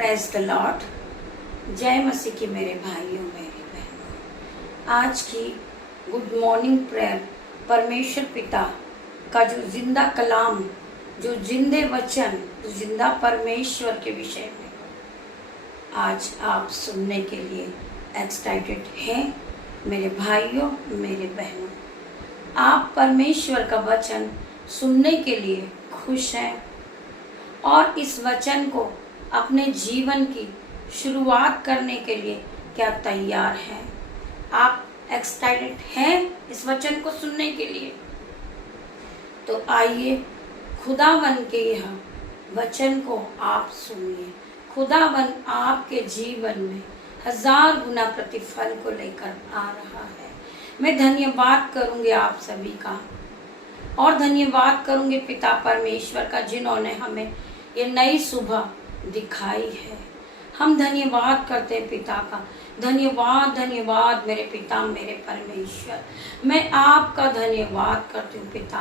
Praise the Lord. जय मसीह की मेरे भाइयों मेरी बहनों। आज की गुड मॉर्निंग प्रेयर परमेश्वर पिता का जो जिंदा कलाम, जो जिंदे वचन, जो जिंदा परमेश्वर के विषय में आज आप सुनने के लिए एक्साइटेड हैं मेरे भाइयों मेरे बहनों। आप परमेश्वर का वचन सुनने के लिए खुश हैं और इस वचन को अपने जीवन की शुरुआत करने के लिए क्या तैयार हैं? आप एक्साइटेड हैं इस वचन को सुनने के लिए? तो आइए खुदावन के यह वचन को आप सुनिए। खुदावन आपके जीवन में 1000 गुना प्रतिफल को लेकर आ रहा है। मैं धन्यवाद करूंगी आप सभी का और धन्यवाद करूंगी पिता परमेश्वर का, जिन्होंने हमें ये नई सुबह दिखाई है। हम धन्यवाद करते हैं पिता का। धन्यवाद धन्यवाद मेरे पिता मेरे परमेश्वर। मैं आपका धन्यवाद करती हूँ पिता।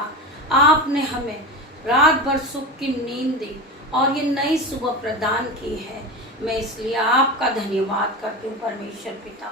आपने हमें रात भर सुख की नींद दी और ये नई सुबह प्रदान की है। मैं इसलिए आपका धन्यवाद करती हूँ परमेश्वर पिता।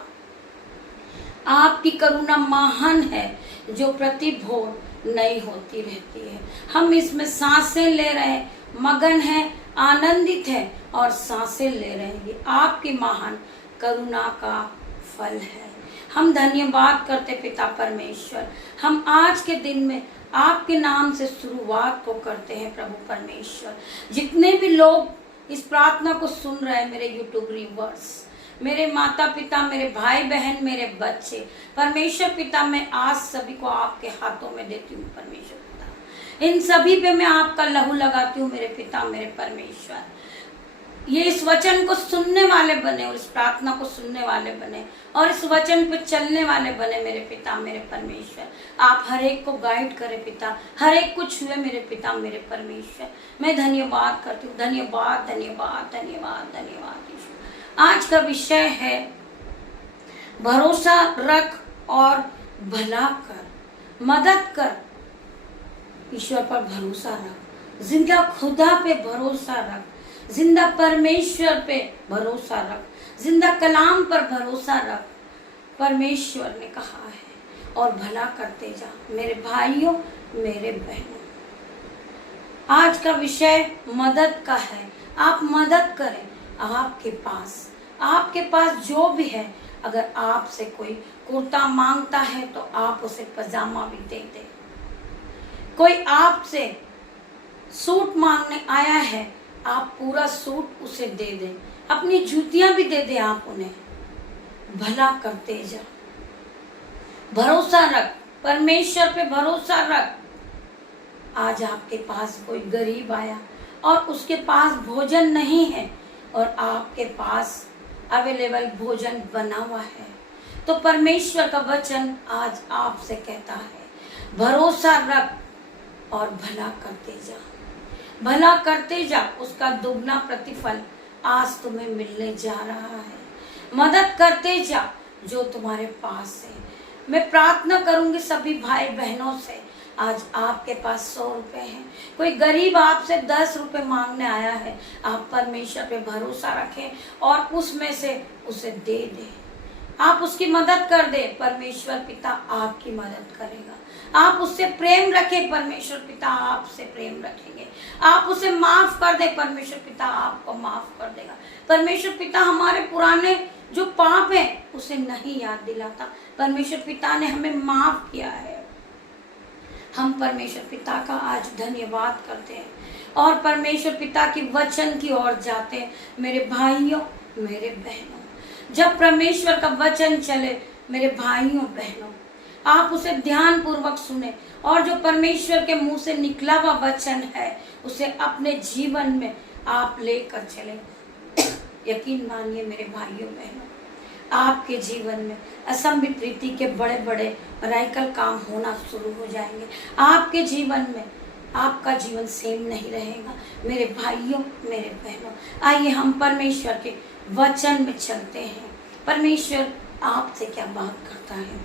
आपकी करुणा महान है जो प्रति भोर नई होती रहती है। हम इसमें सांसें ले रहे हैं, मगन है, आनंदित है और सांसें ले रहे हैं। ये आपकी महान करुणा का फल है। हम धन्यवाद करते पिता परमेश्वर। हम आज के दिन में आपके नाम से शुरुआत को करते हैं प्रभु परमेश्वर। जितने भी लोग इस प्रार्थना को सुन रहे हैं, मेरे यूट्यूब व्यूअर्स, मेरे माता पिता, मेरे भाई बहन, मेरे बच्चे, परमेश्वर पिता मैं आज सभी को आपके हाथों में देती हूँ परमेश्वर पिता। इन सभी पे मैं आपका लहू लगाती हूँ मेरे पिता मेरे परमेश्वर। ये इस वचन को सुनने वाले बने और इस प्रार्थना को सुनने वाले बने और इस वचन पे चलने वाले बने मेरे पिता मेरे परमेश्वर। आप हर एक को गाइड करें पिता, हर एक को छुए मेरे पिता मेरे परमेश्वर। मैं धन्यवाद करती हूँ। धन्यवाद धन्यवाद धन्यवाद धन्यवाद। आज का विषय है भरोसा रख और भला कर, मदद कर। ईश्वर पर भरोसा रख, जिंदा खुदा पे भरोसा रख, जिंदा परमेश्वर पे भरोसा रख, जिंदा कलाम पर भरोसा रख। परमेश्वर ने कहा है और भला करते जा मेरे भाइयों मेरे बहनों। आज का विषय मदद का है। आप मदद करें। आपके पास जो भी है, अगर आपसे कोई कुर्ता मांगता है तो आप उसे पजामा भी दे दें। कोई आपसे सूट मांगने आया है, आप पूरा सूट उसे दे दें। अपनी जूतियां भी दे दें आप उन्हें। भला करते जा, भरोसा रख, परमेश्वर पे भरोसा रख। आज आपके पास कोई गरीब आया और उसके पास भोजन नहीं है और आपके पास अवेलेबल भोजन बना हुआ है, तो परमेश्वर का वचन आज आपसे कहता है भरोसा रख और भला करते जा। भला करते जा, उसका दुगना प्रतिफल आज तुम्हें मिलने जा रहा है। मदद करते जा जो तुम्हारे पास है। मैं प्रार्थना करूंगी सभी भाई बहनों से। आज आपके पास 100 रुपए हैं, कोई गरीब आपसे 10 रुपए मांगने आया है, आप परमेश्वर पे भरोसा रखें और उसमें से उसे दे दें। आप उसकी मदद कर दे, परमेश्वर पिता आपकी मदद करेगा। आप उससे प्रेम रखें, परमेश्वर पिता आपसे प्रेम रखेंगे। आप उसे माफ कर दे, परमेश्वर पिता आपको माफ कर देगा। परमेश्वर पिता हमारे पुराने जो पाप है उसे नहीं याद दिलाता। परमेश्वर पिता ने हमें माफ किया है। हम परमेश्वर पिता का आज धन्यवाद करते हैं और परमेश्वर पिता की वचन की ओर जाते हैं मेरे भाइयों मेरे बहनों। जब परमेश्वर का वचन चले मेरे भाइयों बहनों, आप उसे ध्यान पूर्वक सुने और जो परमेश्वर के मुंह से निकला हुआ वचन है उसे अपने जीवन में आप लेकर चले। यकीन मानिए मेरे भाइयों बहनों, आपके जीवन में असंभव रीति के बड़े बड़े मिरेकल काम होना शुरू हो जाएंगे। आपके जीवन में आपका जीवन सेम नहीं रहेगा मेरे भाइयों मेरे बहनों। आइए हम परमेश्वर के वचन में चलते हैं। परमेश्वर आपसे क्या बात करता है?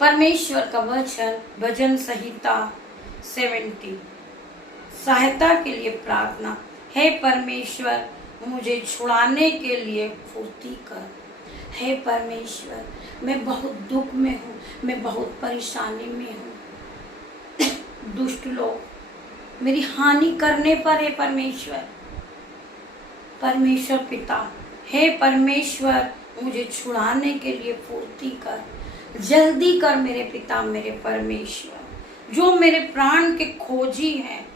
परमेश्वर का वचन भजन संहिता 70 सहायता के लिए प्रार्थना। हे परमेश्वर मुझे छुड़ाने के लिए फुर्ती कर। हे परमेश्वर मैं बहुत दुख में हूँ, मैं बहुत परेशानी में हूँ। दुष्ट लोग मेरी हानि करने पर है परमेश्वर। परमेश्वर पिता, हे परमेश्वर मुझे छुड़ाने के लिए फुर्ती कर, जल्दी कर मेरे पिता मेरे परमेश्वर। जो मेरे प्राण के खोजी हैं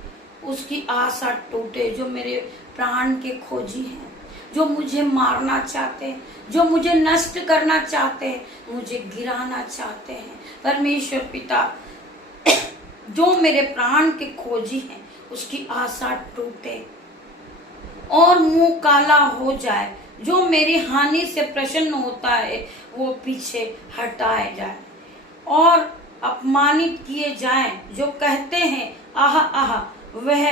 उसकी आशा टूटे, जो मेरे प्राण के खोजी हैं, जो मुझे मारना चाहते हैं, जो मुझे नष्ट करना चाहते हैं, मुझे गिराना चाहते हैं, परमेश्वर पिता जो मेरे प्राण के खोजी हैं उसकी आशा टूटे और मुंह काला हो जाए। जो मेरी हानि से प्रसन्न होता है वो पीछे हटाए जाए और अपमानित किए जाएं। जो कहते हैं आह आह, वह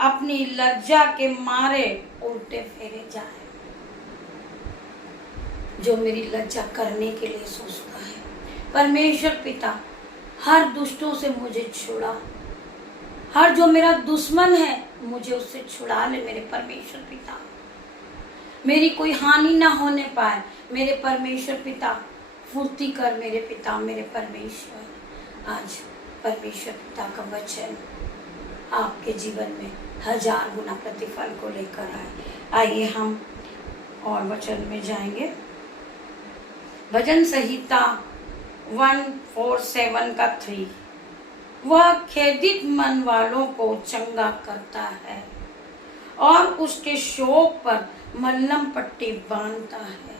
अपनी लज्जा के मारे उल्टे फेरे जाएं। जो मेरी लज्जा करने के लिए सोचता है, परमेश्वर पिता हर दुष्टों से मुझे छुड़ा। हर जो मेरा दुश्मन है मुझे उससे छुड़ा ले मेरे परमेश्वर पिता। मेरी कोई हानि ना होने पाए मेरे परमेश्वर पिता। फुर्ती कर मेरे पिता मेरे परमेश्वर। आज परमेश्वर पिता का वचन आपके जीवन में 1000 गुना प्रतिफल को लेकर आए। आइए हम और वचन में जाएंगे। भजन संहिता 147 का 3। वह खेदित मन वालों को चंगा करता है और उसके शोक पर मल्लम पट्टी बांधता है।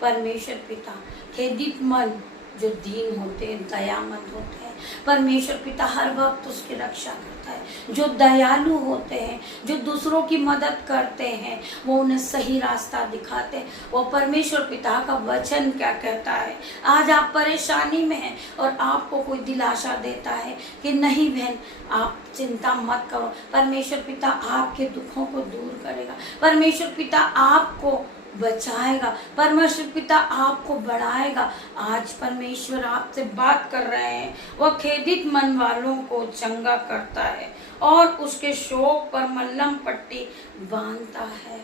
परमेश्वर पिता खेदित मन जो दीन होते हैं, दयामंद होते हैं, परमेश्वर पिता हर वक्त उसकी रक्षा करता है। जो दयालु होते हैं, जो दूसरों की मदद करते हैं, वो उन्हें सही रास्ता दिखाते हैं। वो परमेश्वर पिता का वचन क्या कहता है? आज आप परेशानी में हैं और आपको कोई दिलासा देता है कि नहीं बहन आप चिंता मत करो, परमेश्वर पिता आपके दुखों को दूर करेगा, परमेश्वर पिता आपको बचाएगा, परमेश्वर पिता आपको बढ़ाएगा। आज परमेश्वर आपसे बात कर रहे हैं। वह खेदित मन वालों को चंगा करता है और उसके शोक पर मल्लम पट्टी बांधता है।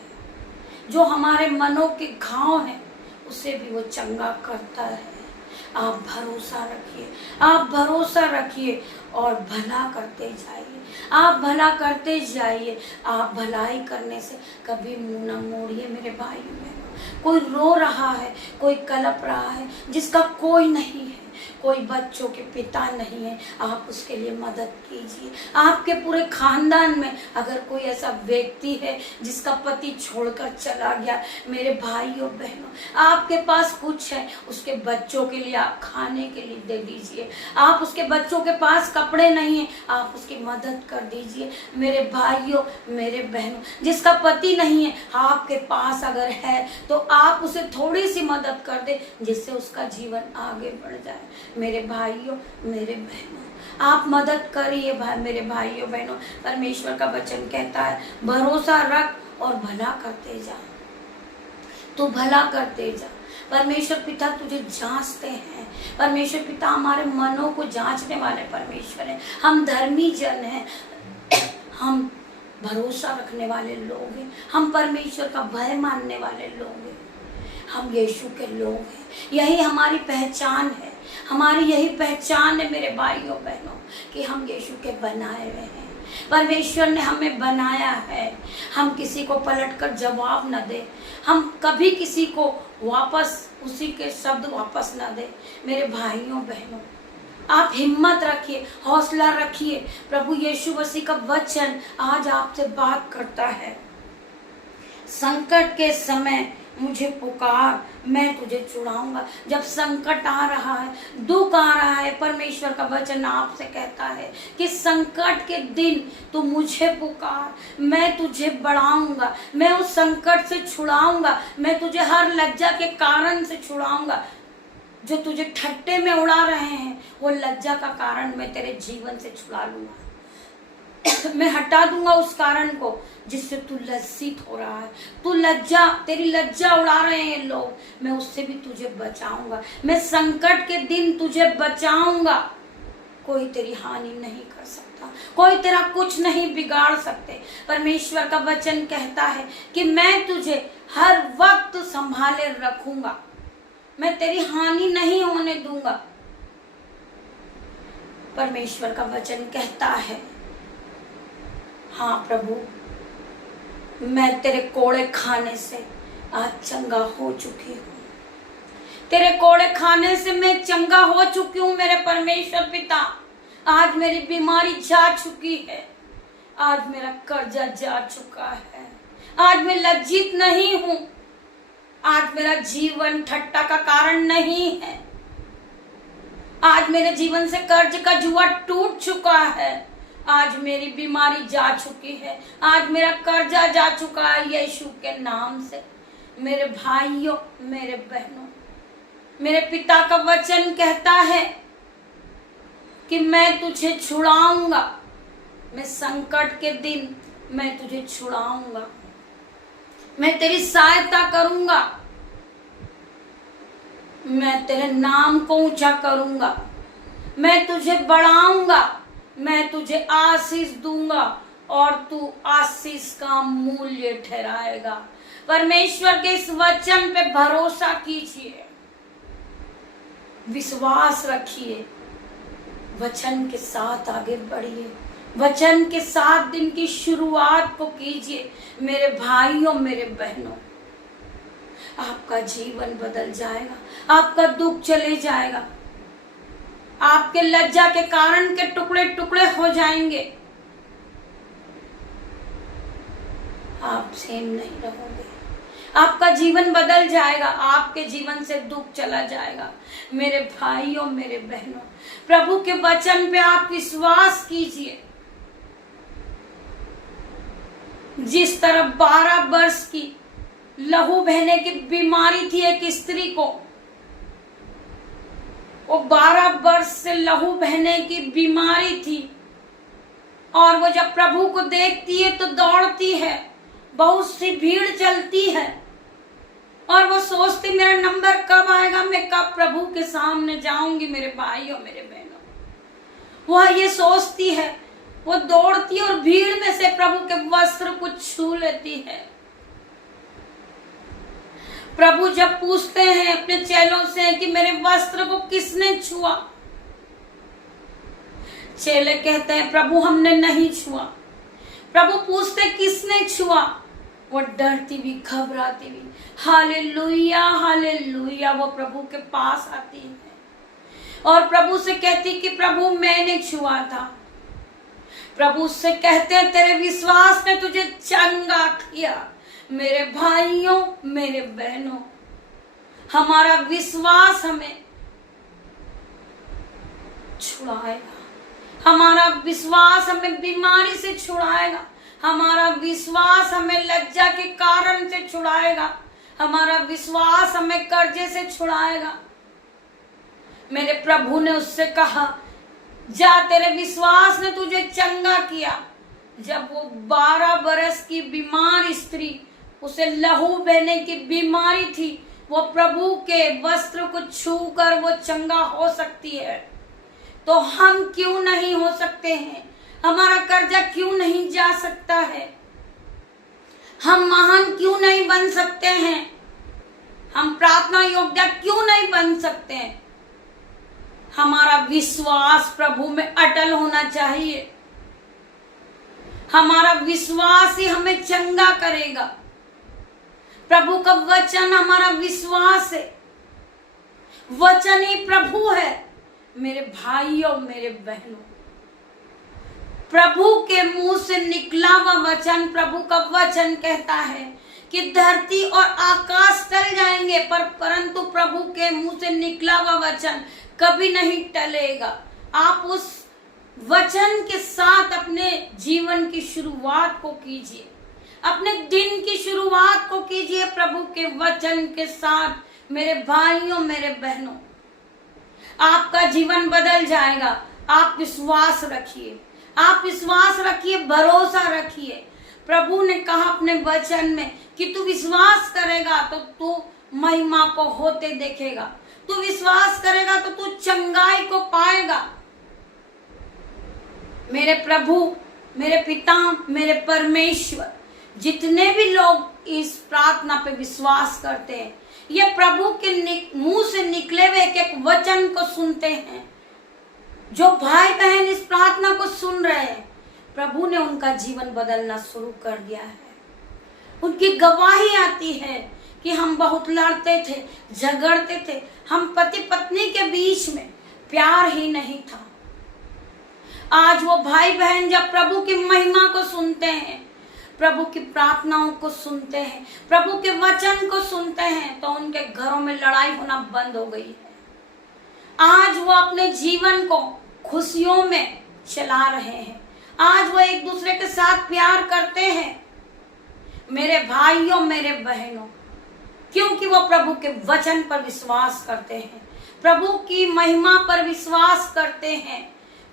जो हमारे मनों के घाव हैं उसे भी वो चंगा करता है। आप भरोसा रखिए, आप भरोसा रखिए और भला करते जाइए। आप भला करते जाइए। आप भलाई करने से कभी मुंह न मोड़िए मेरे भाइयों बहनों। कोई रो रहा है, कोई कलप रहा है, जिसका कोई नहीं है, कोई बच्चों के पिता नहीं है, आप उसके लिए मदद कीजिए। आपके पूरे खानदान में अगर कोई ऐसा व्यक्ति है जिसका पति छोड़कर चला गया, मेरे भाइयों बहनों आपके पास कुछ है, उसके बच्चों के लिए आप खाने के लिए दे दीजिए। आप उसके बच्चों के पास कपड़े नहीं है, आप उसकी मदद कर दीजिए। मेरे भाइयों मेरे बहनों जिसका पति नहीं है, आपके पास अगर है तो आप उसे थोड़ी सी मदद कर दे जिससे उसका जीवन आगे बढ़ जाए। मेरे भाइयों मेरे बहनों आप मदद करिए। मेरे भाइयों बहनों परमेश्वर का वचन कहता है भरोसा रख और भला करते जा, तो भला करते जा। परमेश्वर पिता तुझे जांचते हैं। परमेश्वर पिता हमारे मनों को जांचने वाले परमेश्वर हैं। हम धर्मी जन हैं, हम भरोसा रखने वाले लोग हैं, हम परमेश्वर का भय मानने वाले लोग हैं, हम यीशु के लोग हैं। यही हमारी पहचान है, हमारी यही पहचान है मेरे भाइयों बहनों कि हम यीशु के बनाए हुए हैं। परमेश्वर ने हमें बनाया है। हम किसी को पलटकर जवाब न दे, हम कभी किसी को वापस उसी के शब्द वापस न दे। मेरे भाइयों बहनों आप हिम्मत रखिए, हौसला रखिए। प्रभु यीशु मसीह का वचन आज आपसे बात करता है। संकट के समय मुझे पुकार, मैं तुझे छुड़ाऊंगा। जब संकट आ रहा है, दुख आ रहा है, परमेश्वर का वचन आपसे कहता है कि संकट के दिन तू मुझे पुकार, मैं तुझे बढ़ाऊंगा, मैं उस संकट से छुड़ाऊंगा, मैं तुझे हर लज्जा के कारण से छुड़ाऊंगा। जो तुझे ठट्टे में उड़ा रहे हैं वो लज्जा का कारण मैं तेरे जीवन से छुड़ा लूंगा। मैं हटा दूंगा उस कारण को जिससे तू लज्जित हो रहा है, तू लज्जा, तेरी लज्जा उड़ा रहे हैं लोग, मैं उससे भी तुझे बचाऊंगा। मैं संकट के दिन तुझे बचाऊंगा, कोई तेरी हानि नहीं कर सकता। सकता, कोई तेरा कुछ नहीं बिगाड़ सकते। परमेश्वर का वचन कहता है कि मैं तुझे हर वक्त संभाले रखूंगा, मैं तेरी हानि नहीं होने दूंगा। परमेश्वर का वचन कहता है, हाँ प्रभु, मैं तेरे कोड़े खाने से आज चंगा हो चुकी हूँ, तेरे कोड़े खाने से मैं चंगा हो चुकी हूँ मेरे परमेश्वर पिता। आज मेरी बीमारी जा चुकी है, आज मेरा कर्जा जा चुका है, आज मैं लज्जित नहीं हूँ, आज मेरा जीवन ठट्टा का कारण नहीं है, आज मेरे जीवन से कर्ज का जुआ टूट चुका है, आज मेरी बीमारी जा चुकी है, आज मेरा कर्जा जा चुका है यीशु के नाम से। मेरे भाइयों, मेरे बहनों, मेरे पिता का वचन कहता है कि मैं तुझे छुड़ाऊंगा, मैं संकट के दिन मैं तुझे छुड़ाऊंगा, मैं तेरी सहायता करूंगा, मैं तेरे नाम को ऊंचा करूंगा, मैं तुझे बढ़ाऊंगा, मैं तुझे आशीष दूंगा और तू आशीष का मूल्य ठहराएगा। परमेश्वर के इस वचन पे भरोसा कीजिए, विश्वास रखिए, वचन के साथ आगे बढ़िए, वचन के साथ दिन की शुरुआत को कीजिए। मेरे भाइयों, मेरे बहनों, आपका जीवन बदल जाएगा, आपका दुख चले जाएगा, आपके लज्जा के कारण के टुकड़े टुकड़े हो जाएंगे, आप सेम नहीं रहोगे, आपका जीवन बदल जाएगा, आपके जीवन से दुख चला जाएगा। मेरे भाइयों, मेरे बहनों, प्रभु के वचन पे आप विश्वास कीजिए। जिस तरह 12 वर्ष की लहू बहने की बीमारी थी एक स्त्री को, वो 12 वर्ष से लहू बहने की बीमारी थी, और वो जब प्रभु को देखती है तो दौड़ती है, बहुत सी भीड़ चलती है, और वो सोचती मेरा नंबर कब आएगा, मैं कब प्रभु के सामने जाऊंगी। मेरे भाइयों, मेरे बहनों, वह ये सोचती है, वो दौड़ती है और भीड़ में से प्रभु के वस्त्र को छू लेती है। प्रभु जब पूछते हैं अपने चेलों से कि मेरे वस्त्र को किसने छुआ, चेले कहते हैं प्रभु हमने नहीं छुआ। प्रभु पूछते किसने छुआ, वो डरती हुई, घबराती हुई, हालेलुया हालेलुया, वो प्रभु के पास आती है और प्रभु से कहती कि प्रभु मैंने छुआ था। प्रभु उससे कहते हैं तेरे विश्वास ने तुझे चंगा किया। मेरे भाइयों, मेरे बहनों, हमारा विश्वास हमें छुड़ाएगा, हमारा विश्वास हमें बीमारी से छुड़ाएगा, हमारा विश्वास हमें लज्जा के कारण से छुड़ाएगा, हमारा विश्वास हमें कर्जे से छुड़ाएगा। मेरे प्रभु ने उससे कहा जा, तेरे विश्वास ने तुझे चंगा किया। जब वो 12 बरस की बीमार स्त्री, उसे लहू बहने की बीमारी थी, वो प्रभु के वस्त्र को छूकर वो चंगा हो सकती है, तो हम क्यों नहीं हो सकते हैं? हमारा कर्जा क्यों नहीं जा सकता है? हम महान क्यों नहीं बन सकते हैं? हम प्रार्थना योग्य क्यों नहीं बन सकते हैं? हमारा विश्वास प्रभु में अटल होना चाहिए। हमारा विश्वास ही हमें चंगा करेगा। प्रभु का वचन हमारा विश्वास है, वचन ही प्रभु है। मेरे भाइयों, मेरे बहनों, प्रभु के मुंह से निकला हुआ वचन, प्रभु का वचन कहता है कि धरती और आकाश टल जाएंगे, परंतु प्रभु के मुंह से निकला हुआ वचन कभी नहीं टलेगा। आप उस वचन के साथ अपने जीवन की शुरुआत को कीजिए, अपने दिन की शुरुआत को कीजिए प्रभु के वचन के साथ। मेरे भाइयों, मेरे बहनों, आपका जीवन बदल जाएगा। आप विश्वास रखिए, आप विश्वास रखिए, भरोसा रखिए। प्रभु ने कहा अपने वचन में कि तू विश्वास करेगा तो तू महिमा को होते देखेगा, तू विश्वास करेगा तो तू चंगाई को पाएगा। मेरे प्रभु, मेरे पिता, मेरे परमेश्वर, जितने भी लोग इस प्रार्थना पे विश्वास करते हैं, ये प्रभु के मुंह से निकले हुए एक वचन को सुनते हैं, जो भाई बहन इस प्रार्थना को सुन रहे हैं, प्रभु ने उनका जीवन बदलना शुरू कर दिया है। उनकी गवाही आती है कि हम बहुत लड़ते थे, झगड़ते थे, हम पति पत्नी के बीच में प्यार ही नहीं था। आज वो भाई बहन जब प्रभु की महिमा को सुनते हैं, प्रभु की प्रार्थनाओं को सुनते हैं, प्रभु के वचन को सुनते हैं, तो उनके घरों में लड़ाई होना बंद हो गई है। आज वो अपने जीवन को खुशियों में चला रहे हैं। आज वो एक दूसरे के साथ प्यार करते हैं, मेरे भाइयों, मेरे बहनों, क्योंकि वो प्रभु के वचन पर विश्वास करते हैं, प्रभु की महिमा पर विश्वास करते हैं,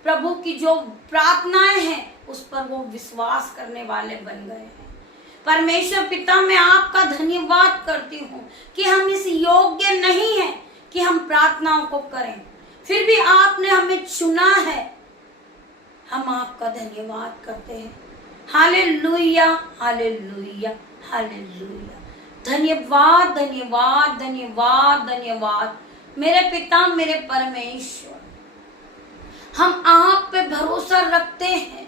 प्रभु की जो प्रार्थनाएं हैं उस पर वो विश्वास करने वाले बन गए हैं। परमेश्वर पिता, मैं आपका धन्यवाद करती हूँ कि हम इस योग्य नहीं हैं कि हम प्रार्थनाओं को करें, फिर भी आपने हमें चुना है। हम आपका धन्यवाद करते हैं। Hallelujah, hallelujah, hallelujah. धन्यवाद, धन्यवाद, धन्यवाद, धन्यवाद मेरे पिता, मेरे परमेश्वर। हम आप पे भरोसा रखते हैं।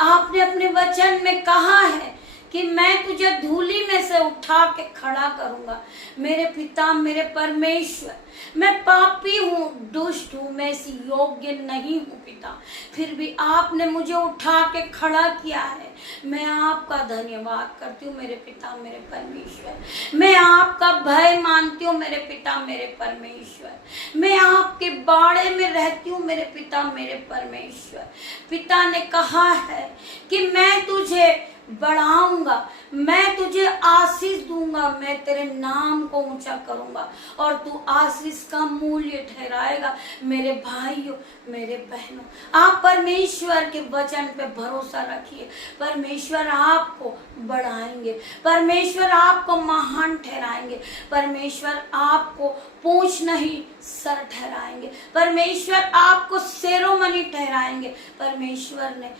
आपने अपने वचन में कहा है कि मैं तुझे धूली में से उठा के खड़ा करूंगा। मेरे पिता, मेरे परमेश्वर, मैं पापी हूँ, दुष्ट हूँ, मैं इस योग्य नहीं हूँ पिता, फिर भी आपने मुझे उठा के खड़ा किया है। मैं आपका धन्यवाद करती हूँ मेरे पिता, मेरे परमेश्वर। मैं आपका भय मानती हूँ मेरे पिता, मेरे परमेश्वर। मैं आपके बाड़े में रहती हूँ मेरे पिता, मेरे परमेश्वर। पिता ने कहा है कि मैं तुझे बढ़ाऊंगा, मैं तुझे आशीष दूंगा, मैं तेरे नाम को ऊंचा करूंगा और तू आशीष का मूल्य ठहराएगा। मेरे भाइयों, मेरे बहनों, आप परमेश्वर के वचन पे भरोसा रखिए। परमेश्वर आपको बढ़ाएंगे, परमेश्वर आपको महान ठहराएंगे, परमेश्वर आपको पूंछ नहीं सर ठहराएंगे, परमेश्वर आपको शिरोमणि ठहराएंगे। परमेश्वर ने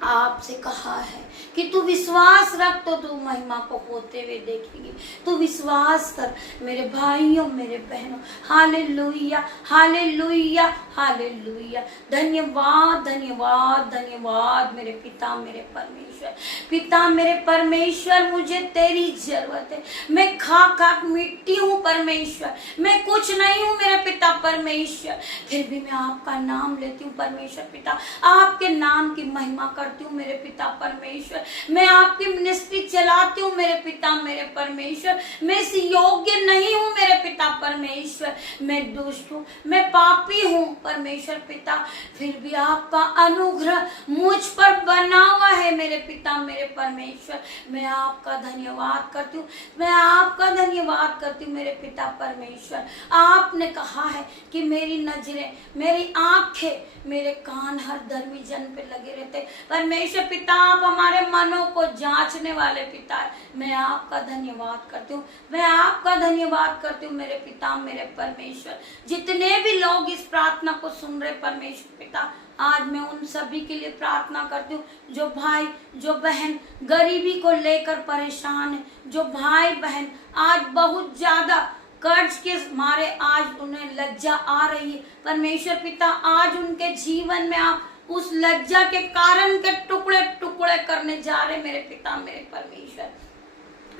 आपसे कहा है कि तू विश्वास रख तो तू महिमा को होते हुए देखेगी। तू विश्वास कर मेरे भाइयों, मेरे बहनों। Hallelujah, hallelujah, hallelujah. धन्यवाद, धन्यवाद, धन्यवाद मेरे पिता, मेरे परमेश्वर। पिता, मेरे परमेश्वर, मुझे तेरी जरूरत है। मैं खाक मिट्टी हूँ परमेश्वर, मैं कुछ नहीं हूँ मेरे पिता परमेश्वर, फिर भी मैं आपका नाम लेती हूँ परमेश्वर पिता। आपके नाम की महिमा करती हूँ मेरे पिता परमेश्वर। मैं आपकी मिनिस्ट्री चलाती हूँ मेरे पिता, मेरे परमेश्वर। मैं इस योग्य नहीं हूँ मेरे पिता परमेश्वर, मैं दुष्ट हूँ, मैं पापी हूँ परमेश्वर पिता, फिर भी आपका अनुग्रह मुझ पर बना हुआ है मेरे पिता, मेरे परमेश्वर। मैं आपका धन्यवाद करती हूँ, मैं आपका धन्यवाद करती हूँ मेरे पिता परमेश्वर। आपने कहा है कि मेरी नजरें, मेरी आंखें, मेरे कान हर धर्मी जन पे लगे रहते। परमेश्वर पिता, आप हमारे मनों को जांचने वाले पिता है। मैं आपका धन्यवाद करती हूँ, मैं आपका धन्यवाद करती हूँ मेरे पिता, मेरे परमेश्वर। जितने भी लोग इस प्रार्थना को सुन रहे परमेश्वर पिता, आज मैं उन सभी के लिए प्रार्थना करती हूँ जो भाई, जो बहन गरीबी को लेकर परेशान है, जो भाई बहन आज बहुत ज्यादा कर्ज के मारे आज उन्हें लज्जा आ रही है। परमेश्वर पिता, आज उनके जीवन में आप उस लज्जा के कारण के टुकड़े टुकड़े करने जा रहे मेरे पिता, मेरे परमेश्वर।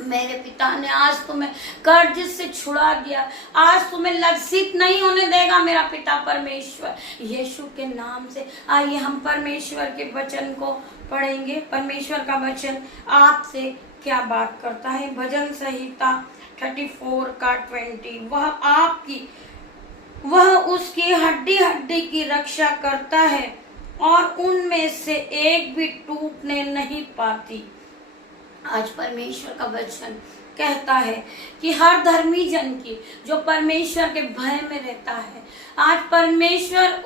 मेरे पिता ने आज तुम्हें कर्ज से छुड़ा दिया, आज तुम्हें लज्जित नहीं होने देगा मेरा पिता परमेश्वर। यीशु के नाम से आइए हम परमेश्वर के वचन को पढ़ेंगे। परमेश्वर का वचन आपसे क्या बात करता है। भजन संहिता 34 का 20, वह उसकी हड्डी हड्डी की रक्षा करता है और उनमें से एक भी टूटने नहीं पाती। आज परमेश्वर का वचन कहता है कि हर धर्मी जन की जो परमेश्वर के भय में रहता है, आज परमेश्वर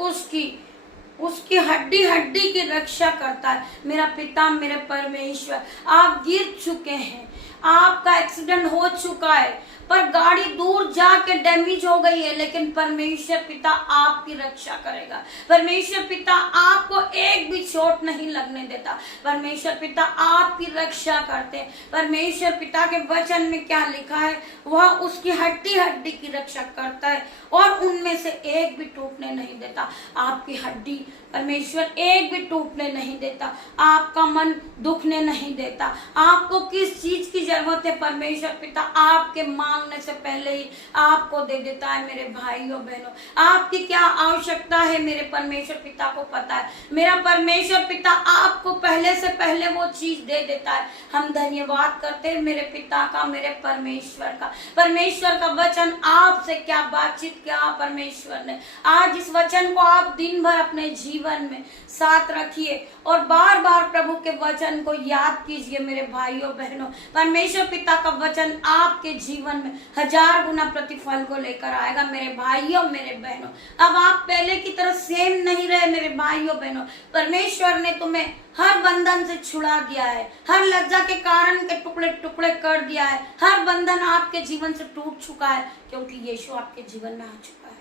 उसकी हड्डी हड्डी की रक्षा करता है। मेरा पिता, मेरे परमेश्वर, आप गिर चुके हैं, आपका एक्सीडेंट हो चुका है पर गाड़ी दूर जाके डैमेज हो गई है, लेकिन परमेश्वर पिता आपकी रक्षा करेगा। परमेश्वर पिता आपको एक भी चोट नहीं लगने देता। परमेश्वर पिता आपकी रक्षा करते हैं। परमेश्वर पिता के वचन में क्या लिखा है, वह उसकी हड्डी हड्डी की रक्षा करता है और उनमें से एक भी टूटने नहीं देता। आपकी हड्डी परमेश्वर एक भी टूटने नहीं देता, आपका मन दुखने नहीं देता। आपको किस चीज की जरूरत है, परमेश्वर पिता आपके मांगने से पहले ही आपको दे देता है। मेरे भाइयों बहनों, आपकी क्या आवश्यकता है मेरे परमेश्वर पिता को पता है। मेरा परमेश्वर पिता आपको पहले से पहले वो चीज दे देता है। हम धन्यवाद करते हैं मेरे पिता का, मेरे परमेश्वर का। परमेश्वर का वचन आपसे क्या बातचीत किया परमेश्वर ने। आज इस वचन को आप दिन भर अपने जीवन में साथ रखिए और बार बार प्रभु के वचन को याद कीजिए मेरे भाइयों बहनों। परमेश्वर पिता का वचन आपके जीवन में 1000 गुना प्रतिफल को लेकर आएगा मेरे भाइयों मेरे बहनों। अब आप पहले की तरह सेम नहीं रहे मेरे भाइयों बहनों। परमेश्वर ने तुम्हें हर बंधन से छुड़ा दिया है, हर लज्जा के कारण के टुकड़े टुकड़े कर दिया है। हर बंधन आपके जीवन से टूट चुका है क्योंकि यीशु आपके जीवन में आ चुका है।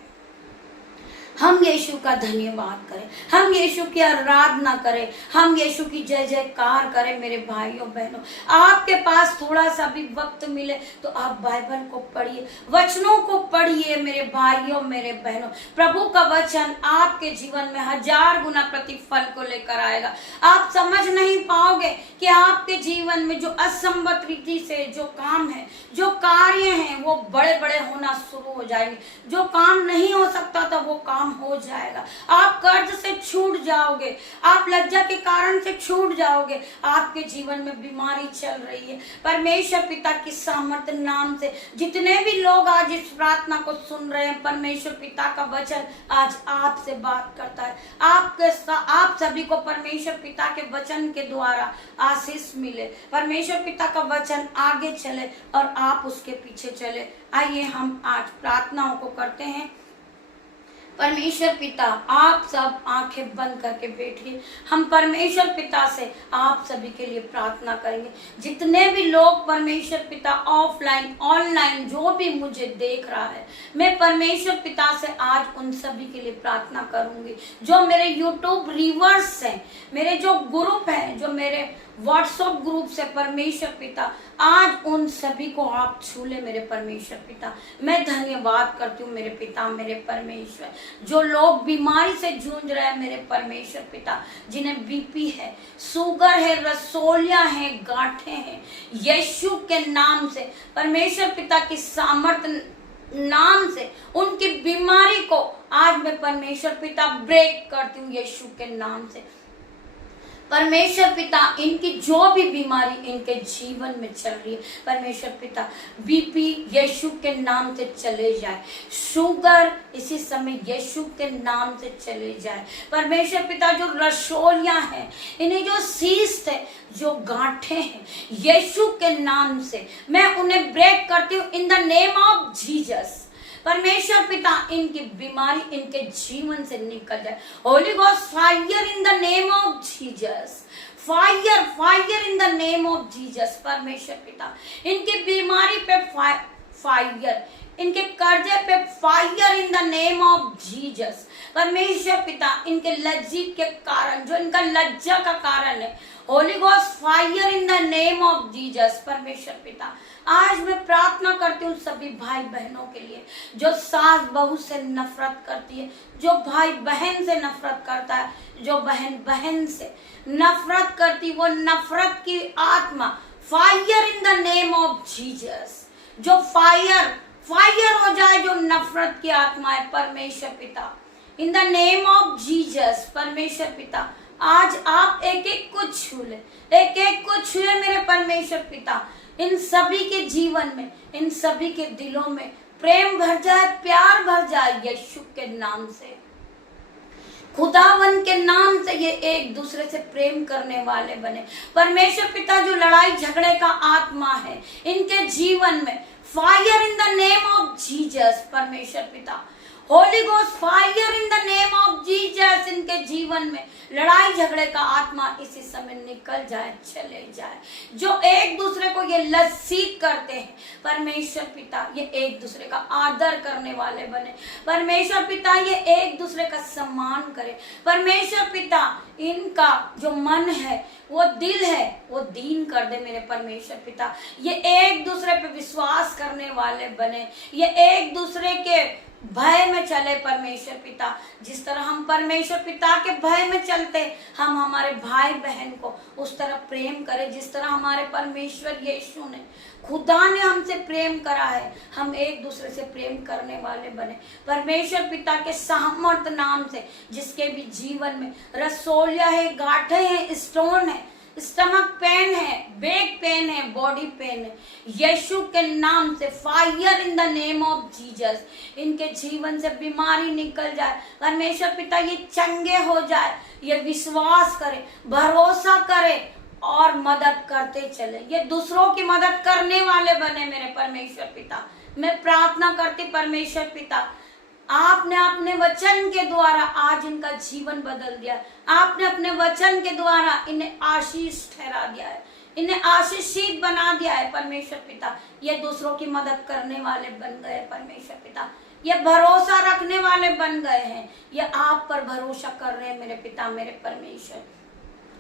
हम यीशु का धन्यवाद करें, हम यीशु की आराधना करें, हम यीशु की जय जयकार करें मेरे भाइयों बहनों। आपके पास थोड़ा सा भी वक्त मिले तो आप बाइबल को पढ़िए, वचनों को पढ़िए मेरे भाइयों मेरे बहनों। प्रभु का वचन आपके जीवन में 1000 गुना प्रतिफल को लेकर आएगा। आप समझ नहीं पाओगे कि आपके जीवन में जो असंभव रीति से जो काम है, जो कार्य हैं, वो बड़े बड़े होना शुरू हो जाएंगे। जो काम नहीं हो सकता था वो काम हो जाएगा। आप कर्ज से छूट जाओगे, आप लज्जा के कारण से छूट जाओगे। आपके जीवन में बीमारी चल रही है, परमेश्वर पिता की सामर्थ्य नाम से जितने भी लोग आज इस प्रार्थना को सुन रहे हैं, परमेश्वर पिता का वचन आज आपसे बात करता है। आप सभी को परमेश्वर पिता के वचन के द्वारा आशीष मिले, परमेश्वर पिता का वचन आगे चले और आप उसके पीछे चले। आइए हम आज प्रार्थनाओं को करते हैं। परमेश्वर पिता, आप सब आंखें बंद करके बैठिए। हम परमेश्वर पिता से आप सभी के लिए प्रार्थना करेंगे। जितने भी लोग परमेश्वर पिता ऑफलाइन ऑनलाइन जो भी मुझे देख रहा है, मैं परमेश्वर पिता से आज उन सभी के लिए प्रार्थना करूंगी। जो मेरे यूट्यूब व्यूअर्स हैं, मेरे जो ग्रुप हैं, जो मेरे व्हाट्सएप ग्रुप से, परमेश्वर पिता आज उन सभी को आप छू ले मेरे परमेश्वर पिता। मैं धन्यवाद करती हूँ मेरे पिता मेरे परमेश्वर। जो लोग बीमारी से जूझ रहे हैं मेरे परमेश्वर पिता, जिन्हें बीपी है, शुगर है, रसोलिया है, गांठें हैं, यीशु के नाम से परमेश्वर पिता की सामर्थ्य नाम से उनकी बीमारी को आज मैं परमेश्वर पिता ब्रेक करती हूँ यीशु के नाम से। परमेश्वर पिता इनकी जो भी बीमारी इनके जीवन में चल रही है, परमेश्वर पिता बीपी यीशु के नाम से चले जाए, शुगर इसी समय यीशु के नाम से चले जाए। परमेश्वर पिता जो रसोलियां हैं, इन्हें जो सीस्ट है, जो गांठें हैं, यीशु के नाम से मैं उन्हें ब्रेक करती हूँ in the name of Jesus. परमेश्वर पिता इनकी बीमारी इनके जीवन से निकल जाए। Holi ghost fire in the name of Jesus, fire fire in the name of Jesus. परमेश्वर पिता इनकी बीमारी पे फायर, इनके कर्जे पे fire in the name of Jesus. परमेश्वर पिता इनके लज्जित के कारण, जो इनका लज्जा का कारण है, Holi ghost fire in the name of Jesus. परमेश्वर पिता आज मैं प्रार्थना करती हूँ सभी भाई बहनों के लिए, जो सास बहू से नफरत करती है, जो भाई बहन से नफरत करता है, जो बहन बहन से नफरत करती, वो नफरत की आत्मा fire in the name of Jesus, जो फायर हो जाए, जो नफरत की आत्मा है परमेश्वर पिता in the name of Jesus. परमेश्वर पिता आज आप एक एक को छू ले, एक एक को छुए मेरे परमेश्वर पिता। इन सभी के जीवन में, इन सभी के दिलों में प्रेम भर जाए, प्यार भर जाए यीशु के नाम से। खुदावन के नाम से ये एक दूसरे से प्रेम करने वाले बने। परमेश्वर पिता जो लड़ाई झगड़े का आत्मा है इनके जीवन में, fire in the name of Jesus. परमेश्वर पिता Holi ghost fire in the name of Jesus. इनके जीवन में लड़ाई झगड़े का आत्मा इसी समय निकल जाए, चले जाए। जो एक दूसरे को ये लज्जित करते हैं, परमेश्वर पिता ये एक दूसरे का आदर करने वाले बने। परमेश्वर पिता ये एक दूसरे का सम्मान करे। परमेश्वर पिता इनका जो मन है, वो दिल है, वो दीन कर दे मेरे परमेश्वर पिता। ये एक दूसरे पे विश्वास करने वाले बने, ये एक दूसरे के भय में चले परमेश्वर पिता। जिस तरह हम परमेश्वर पिता के भय में चलते, हम हमारे भाई बहन को उस तरह प्रेम करें जिस तरह हमारे परमेश्वर यीशु ने, खुदा ने हमसे प्रेम करा है। हम एक दूसरे से प्रेम करने वाले बने परमेश्वर पिता के सामर्थ नाम से। जिसके भी जीवन में रसोलिया है, गांठें हैं, स्टोन है, स्टमक पेन है, बैक पेन है, बॉडी पेन है, यीशु के नाम से fire in the name of Jesus. इनके जीवन से बीमारी निकल जाए परमेश्वर पिता, ये चंगे हो जाए, ये विश्वास करे, भरोसा करे और मदद करते चले। ये दूसरों की मदद करने वाले बने मेरे परमेश्वर पिता। मैं प्रार्थना करती परमेश्वर पिता, आपने अपने वचन के द्वारा आज इनका जीवन बदल दिया। आपने अपने वचन के द्वारा इन्हें आशीष ठहरा दिया है, इन्हें आशीषित बना दिया है परमेश्वर पिता। ये दूसरों की मदद करने वाले बन गए परमेश्वर पिता, ये भरोसा रखने वाले बन गए हैं, ये आप पर भरोसा कर रहे हैं मेरे पिता मेरे परमेश्वर।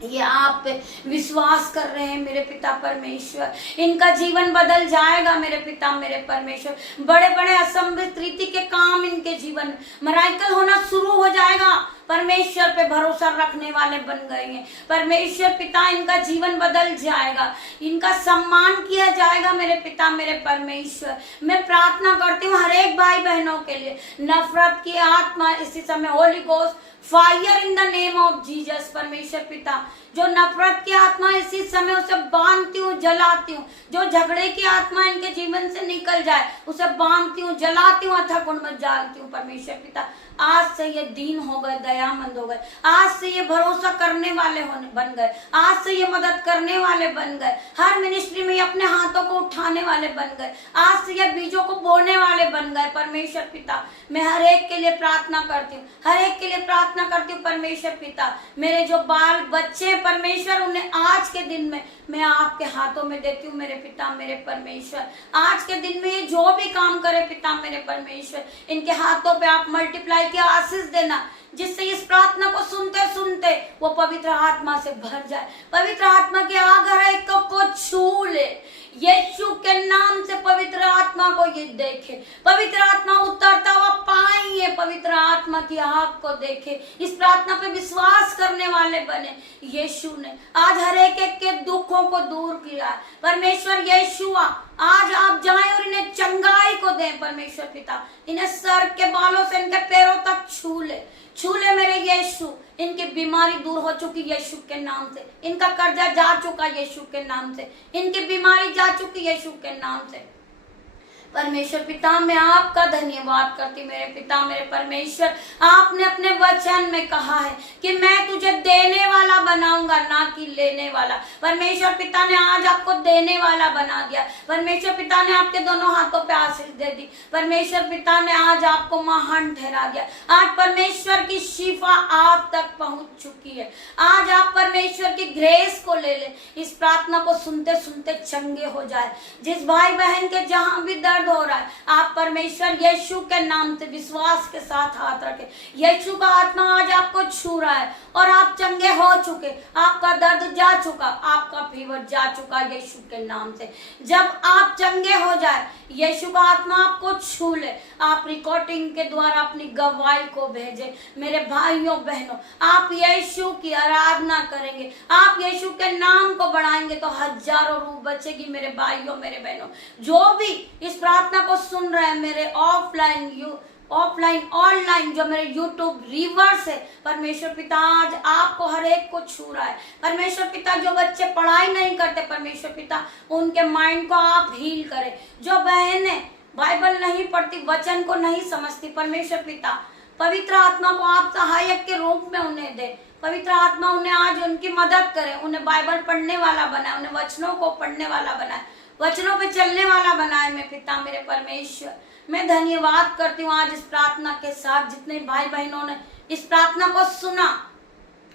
ये आप पे विश्वास कर रहे हैं मेरे पिता परमेश्वर। इनका जीवन बदल जाएगा मेरे पिता मेरे परमेश्वर। बड़े बड़े असंभव रीति के काम इनके जीवन में मिरेकल होना शुरू हो जाएगा। परमेश्वर पे भरोसा रखने वाले बन गए हैं परमेश्वर पिता। इनका जीवन बदल जाएगा, इनका सम्मान किया जाएगा मेरे पिता मेरे परमेश्वर। मैं प्रार्थना करती हूँ हर एक भाई बहनों के लिए, नफरत की आत्मा इसी समय Holi ghost fire in the name of Jesus परमेश्वर पिता। जो नफरत की आत्मा इसी समय उसे बांधती हूँ, जलाती हूँ। जो झगड़े की आत्मा इनके जीवन से निकल जाए उसे बांधती हूँ, जलाती हूँ, अथक कुंड में डालती हूँ परमेश्वर पिता। आज से ये दीन हो गए, दयामंद हो गए, आज से ये भरोसा करने वाले बन गए, आज से ये मदद करने वाले बन गए, हर मिनिस्ट्री में ये अपने हाथों को उठाने वाले बन गए, आज से ये बीजों को बोने वाले बन गए परमेश्वर पिता। मैं हर एक के लिए प्रार्थना करती हूँ, हर एक के लिए प्रार्थना करती हूँ परमेश्वर पिता। मेरे जो बाल बच्चे परमेश्वर, उन्हें आज के दिन में मैं आपके हाथों में देती हूँ मेरे पिता मेरे परमेश्वर। आज के दिन में ये जो भी काम करे पिता मेरे परमेश्वर, इनके हाथों पे आप मल्टीप्लाई की आशीष देना, जिससे इस प्रार्थना को सुनते सुनते वो पवित्र आत्मा से भर जाए। पवित्र आत्मा की आग हर एक को छू ले यीशु के नाम से। पवित्र आत्मा को ये देखे, पवित्र आत्मा उतरता हुआ पाएंगे, पवित्र आत्मा की आग को देखे, इस प्रार्थना पे विश्वास करने वाले बने। यीशु ने आज हर एक के दुखों को दूर किया परमेश्वर यीशु। आज आप जाएं और इन्हें चंगाई को दें परमेश्वर पिता। इन्हें सर के बालों से इनके पैरों तक छू ले मेरे यीशु। इनकी बीमारी दूर हो चुकी यीशु के नाम से, इनका कर्जा जा चुका यीशु के नाम से, इनकी बीमारी जा चुकी यीशु के नाम से परमेश्वर पिता। मैं आपका धन्यवाद करती मेरे पिता मेरे परमेश्वर। आपने अपने वचन में कहा है कि मैं तुझे देने वाला बनाऊंगा ना कि लेने वाला। परमेश्वर पिता ने आज आपको देने वाला बना दिया। परमेश्वर पिता ने आपके दोनों हाथों पे आशीष दे दी। परमेश्वर पिता ने आज आपको महान ठहरा दिया। आज परमेश्वर की शिफा आप तक पहुंच चुकी है। आज आप परमेश्वर की ग्रेस को ले ले। इस प्रार्थना को सुनते सुनते चंगे हो जाए। जिस भाई बहन के जहां भी दर्द हो रहा है, आप परमेश्वर यीशु के नाम से विश्वास के साथ हाथ रखें। यीशु का आत्मा आज आपको छू रहा है और आप चंगे हो चुके। आपका दर्द जा चुका, आपका फीवर जा चुका यीशु के नाम से। जब आप चंगे हो जाए, यीशु का आत्मा आपको छू ले, आप रिकॉर्डिंग के द्वारा अपनी गवाही को भेजे। मेरे भाइयों बहनों, आप यीशु की आराधना करेंगे, आप यीशु के नाम को बढ़ाएंगे तो हजारों रूह बचेगी। मेरे भाइयों मेरे बहनों, जो भी इस प्रार्थना को सुन रहे हैं, मेरे ऑफलाइन ऑनलाइन जो मेरे यूट्यूब रिवर्स है, परमेश्वर पिता आज आपको हर एक को छू रहा है। परमेश्वर पिता, जो बच्चे पढ़ाई नहीं करते परमेश्वर पिता, उनके माइंड को आप हील करें। जो बहनें बाइबल नहीं पढ़ती, वचन को नहीं समझती, परमेश्वर पिता पवित्र आत्मा को आप सहायक के रूप में उन्हें दे। पवित्र आत्मा उन्हें आज उनकी मदद करे, उन्हें बाइबल पढ़ने वाला बनाए, उन्हें वचनों को पढ़ने वाला बनाए, वचनों पे चलने वाला बनाए। मैं पिता मेरे परमेश्वर, मैं धन्यवाद करती हूँ आज इस प्रार्थना के साथ जितने भाई बहनों ने इस प्रार्थना को सुना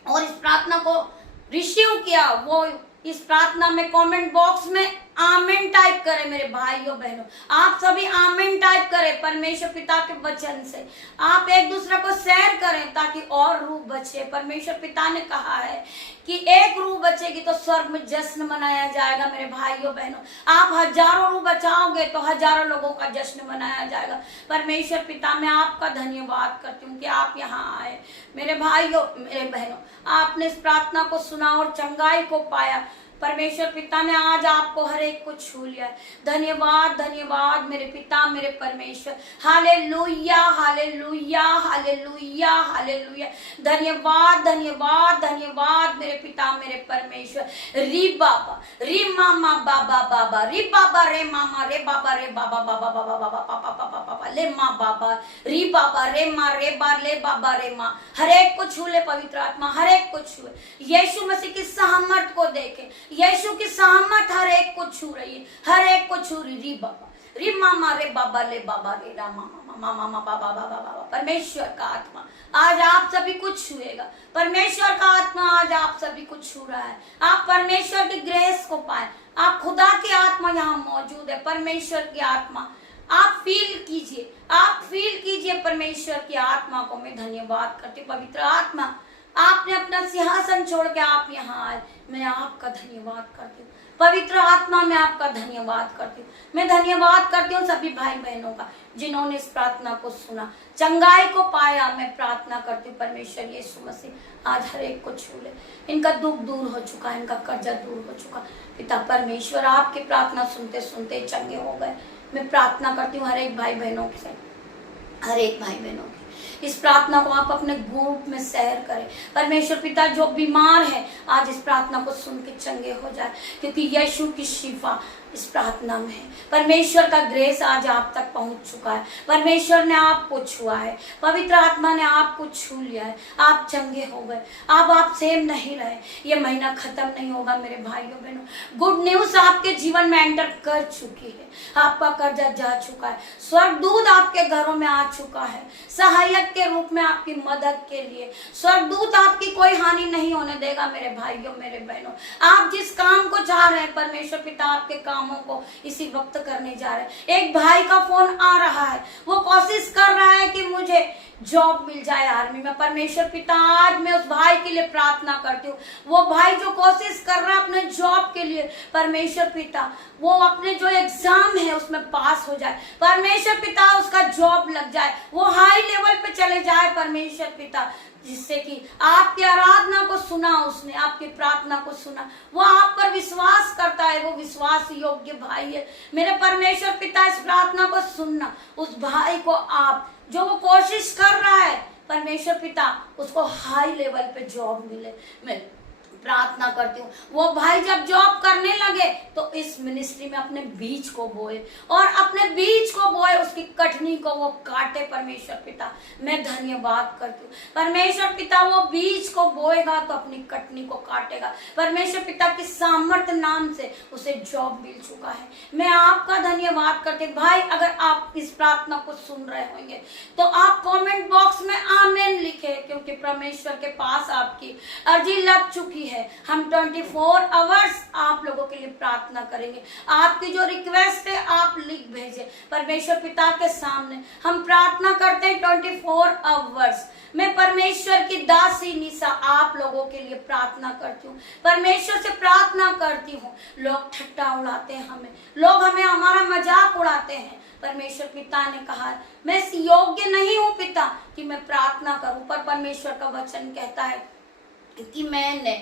और इस प्रार्थना को रिसीव किया, वो इस प्रार्थना में कमेंट बॉक्स में आमेन टाइप करें। मेरे भाइयों बहनों, आप सभी आमेन टाइप करें परमेश्वर पिता के वचन से। आप एक दूसरे को शेयर करें ताकि और रूह बचे। परमेश्वर पिता ने कहा है कि एक रूह बचेगी तो स्वर्ग में जश्न मनाया जाएगा। मेरे भाइयों बहनों, आप हजारों रूह बचाओगे तो हजारों लोगों का जश्न मनाया जाएगा। परमेश्वर पिता, मैं आपका धन्यवाद करती हूँ कि आप यहाँ आए। मेरे भाइयों, मेरे बहनों, आपने इस प्रार्थना को सुना और चंगाई को पाया। परमेश्वर पिता ने आज आपको हर एक को छू लिया है। धन्यवाद, धन्यवाद मेरे पिता, मेरे परमेश्वर। Hallelujah, hallelujah, hallelujah, hallelujah. धन्यवाद, धन्यवाद, धन्यवाद मेरे पिता, मेरे परमेश्वर। री बाबा, री मामा बाबा बाबा, री बाबा रे मामा रे बाबा रे बाबा बाबा बाबा बाबा पापा पापा पापा ले माँ बाबा, री बाबा रे माँ रे बा ले बाबा रे माँ। हर एक को छू ले पवित्र आत्मा, हर एक को छू। यीशु मसीह की सहमत को देखे, यीशु की सहमत हर एक को छू रही है, हर एक को छू रही। री बाबा, री मामा रे बाबा ले बाबा रे रा मामा मामा मामा बाबा बाबा बाबा। परमेश्वर का आत्मा आज आप सभी को छुएगा। परमेश्वर का आत्मा आज आप सभी को छू रहा है। आप परमेश्वर की ग्रेस को पाए। आप खुदा की आत्मा यहाँ मौजूद है। परमेश्वर की आत्मा आप फील कीजिए, आप फील कीजिए परमेश्वर की आत्मा को। मैं धन्यवाद करती हूँ पवित्र आत्मा, आपने अपना सिंहासन छोड़ के आप यहाँ आए। मैं आपका धन्यवाद करती हूँ पवित्र आत्मा, मैं आपका धन्यवाद करती हूँ। मैं धन्यवाद करती हूँ सभी भाई बहनों का जिन्होंने इस प्रार्थना को सुना, चंगाई को पाया। मैं प्रार्थना करती हूँ परमेश्वर यीशु मसीह आज हर एक को छू ले। इनका दुख दूर हो चुका है, इनका कर्जा दूर हो चुका। पिता परमेश्वर, आपकी प्रार्थना सुनते सुनते चंगे हो गए। मैं प्रार्थना करती हूँ हर एक भाई बहनों से, हर एक भाई बहनों की इस प्रार्थना को आप अपने ग्रुप में शेयर करें। परमेश्वर पिता, जो बीमार है आज इस प्रार्थना को सुन के चंगे हो जाए, क्योंकि यीशु की शिफा इस प्रार्थना में है। परमेश्वर का ग्रेस आज आप तक पहुंच चुका है। परमेश्वर ने आपको छुआ है, पवित्र आत्मा ने आपको छू लिया है। आप चंगे हो गए, अब आप सेम नहीं रहे। ये महीना खत्म नहीं होगा मेरे भाइयों बहनों। गुड न्यूज आपके जीवन में एंटर कर चुकी है। आपका कर्जा जा चुका है। स्वर्गदूत आपके घरों में आ चुका है, सहायक के रूप में आपकी मदद के लिए। स्वर्गदूत आपकी कोई हानि नहीं होने देगा मेरे भाइयों, मेरे बहनों। आप जिस काम को चाह रहे हैं, परमेश्वर पिता आपके कामों को इसी वक्त करने जा रहे हैं। एक भाई का फोन आ रहा है, वो कोशिश कर रहा है कि मुझे जॉब मिल जाए आर्मी में। परमेश्वर पिता, आज मैं उस भाई के लिए प्रार्थना करती हूँ। वो भाई जो कोशिश कर रहा है अपने जॉब के लिए, परमेश्वर पिता वो अपने जो एग्जाम है उसमें पास हो जाए। परमेश्वर पिता उसका जॉब लग जाए, वो हाई लेवल पे चले जाए। परमेश्वर पिता, जिससे कि आपकी आराधना को सुना, उसने आपकी प्रार्थना को सुना, वो आप पर विश्वास करता है, वो विश्वास योग्य भाई है। मेरे परमेश्वर पिता, इस प्रार्थना को सुनना, उस भाई को आप जो वो कोशिश कर रहा है, परमेश्वर पिता उसको हाई लेवल पे जॉब मिले। मैं प्रार्थना करती हूँ वो भाई जब जॉब करने लगे तो इस मिनिस्ट्री में अपने बीज को बोए, और अपने बीज को बोए, उसकी कटनी को वो काटे। परमेश्वर पिता, मैं धन्यवाद करती हूँ परमेश्वर पिता, वो बीज को बोएगा तो अपनी कटनी को काटेगा। परमेश्वर पिता की सामर्थ्य नाम से उसे जॉब मिल चुका है। मैं आपका धन्यवाद करती भाई। अगर आप इस प्रार्थना को सुन रहे होंगे तो आप कमेंट बॉक्स में आमीन लिखे, क्योंकि परमेश्वर के पास आपकी अर्जी लग चुकी है। हम 24 आवर्स आप लोगों के लिए प्रार्थना करेंगे। आपकी जो रिक्वेस्ट है आप लिख भेजे परमेश्वर पिता के सामने। हम प्रार्थना करते हैं 24 आवर्स। मैं परमेश्वर की दासी निशा आप लोगों के लिए प्रार्थना करती हूँ, परमेश्वर से प्रार्थना करती हूँ। लोग ठट्टा उड़ाते हैं हमें, लोग हमें हमारा मजाक उड़ाते हैं। परमेश्वर पिता ने कहा मैं इस योग्य नहीं हूँ पिता कि मैं प्रार्थना करूं, पर परमेश्वर का वचन कहता है कि मैंने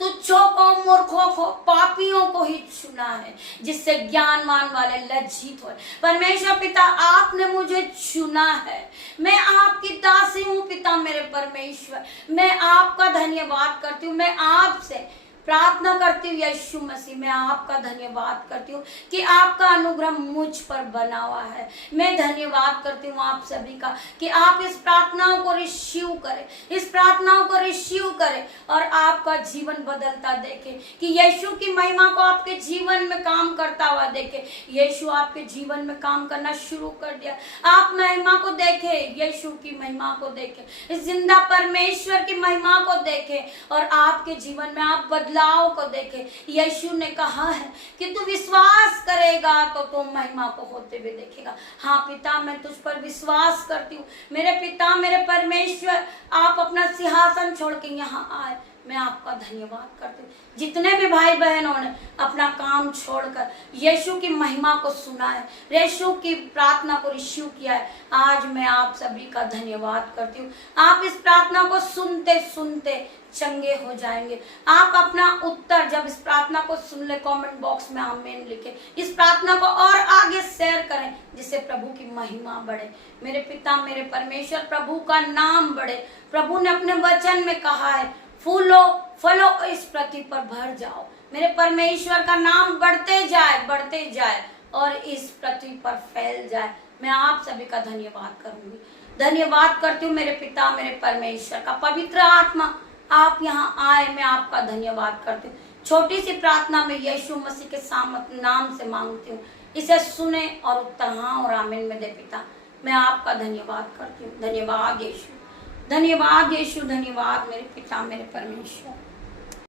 तुच्छों को, मूर्खों को, पापियों को ही चुना है, जिससे ज्ञानवान वाले लज्जित होए। परमेश्वर पिता, आपने मुझे चुना है। मैं आपकी दासी हूँ पिता मेरे परमेश्वर। मैं आपका धन्यवाद करती हूँ। मैं आपसे प्रार्थना करती हूँ यीशु मसीह, मैं आपका धन्यवाद करती हूँ कि आपका अनुग्रह मुझ पर बना हुआ है। मैं धन्यवाद करती हूँ आप सभी का कि आप इस प्रार्थनाओं को रिसीव करें, इस प्रार्थनाओं को रिसीव करें और आपका जीवन बदलता देखें, कि यीशु की महिमा को आपके जीवन में काम करता हुआ देखें। यीशु आपके जीवन में काम करना शुरू कर दिया, आप महिमा को देखें, यीशु की महिमा को देखें, इस जिंदा परमेश्वर की महिमा को देखें और आपके जीवन में आप बदलाव को देखें। यीशु ने कहा है कि तू विश्वास करेगा तो तू महिमा को होते हुए देखेगा। हाँ पिता, मैं तुझ पर विश्वास करती हूँ। मेरे पिता, मेरे परमेश्वर, आप अपना सिंहासन छोड़ के यहाँ आए, मैं आपका धन्यवाद करती हूँ। जितने भी भाई बहनों ने अपना काम छोड़कर यीशु की महिमा को सुना है, यीशु की प्रार्थना को रिसीव किया है, आज मैं आप सभी का धन्यवाद करती हूँ। आप इस प्रार्थना को सुनते सुनते चंगे हो जाएंगे। आप अपना उत्तर जब इस प्रार्थना को सुन ले, कमेंट बॉक्स में आमीन लिखें। इस प्रार्थना को और आगे शेयर करें जिससे प्रभु की महिमा बढ़े। मेरे पिता, मेरे परमेश्वर, प्रभु का नाम बढ़े। प्रभु ने अपने वचन में कहा है, फूलो फलो इस पृथ्वी पर भर जाओ। मेरे परमेश्वर का नाम बढ़ते जाए और इस पृथ्वी पर फैल जाए। मैं आप सभी का धन्यवाद करूंगी। धन्यवाद करती हूँ मेरे पिता, मेरे परमेश्वर का। पवित्र आत्मा, आप यहाँ आए, मैं आपका धन्यवाद करती हूँ। छोटी सी प्रार्थना में यीशु मसीह के नाम से मांगती हूँ, इसे सुने और उत्तर हाँ और आमीन में दे। पिता, मैं आपका धन्यवाद करती हूँ। धन्यवाद यीशु, धन्यवाद यीशु, धन्यवाद मेरे पिता, मेरे परमेश्वर।